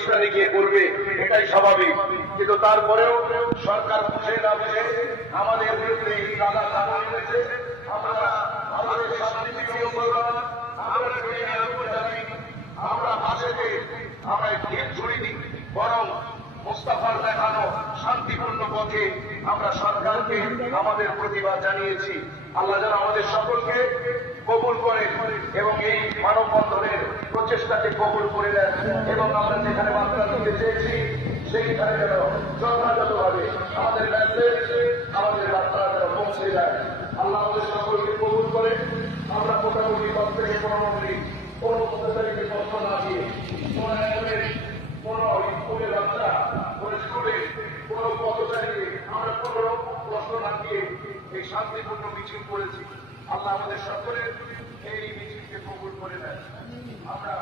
প্রতিষ্ঠানে গিয়ে করবে, এটাই স্বাভাবিক। কিন্তু তারপরেও সরকার বুঝে না বুঝে আমাদের বিরুদ্ধে এই রাজা চালানো হয়েছে। আমরা আমাদের শান্তিপ্রিয় মুসলমান, আমরা ভাষাতে আমরা ঢিল ছুড়িনি, বরং মুস্তাফার দেখানো শান্তিপূর্ণ পথে আমরা সরকারকে আমাদের প্রতিবাদ জানিয়েছি। আল্লাহ যেন আমাদের সকলকে কবুল করেন এবং এই মানববন্ধনের প্রচেষ্টাকে কবুল করে দেন, এবং আমরা যেখানে বার্তা দিতে চেয়েছি সেইখানে যেন যথাযথভাবে আমাদের মেসেজ, আমাদের বার্তা যেন পৌঁছে যায়। আল্লাহ আমাদের সকলকে কবুল করে আমরা মোটামুটি 10 থেকে 15 মিনিট কোন মুদ্দারিকে প্রশ্ন না দিয়ে কোন স্কুলের বাচ্চা, কোন স্কুলে কোন পথচারীকে আমরা কোন প্রশ্ন না দিয়ে এই শান্তিপূর্ণ মিছিল করেছি। আল্লাহ আমাদের সকলের এই মিছিলকে কবুল করে নেন। আমরা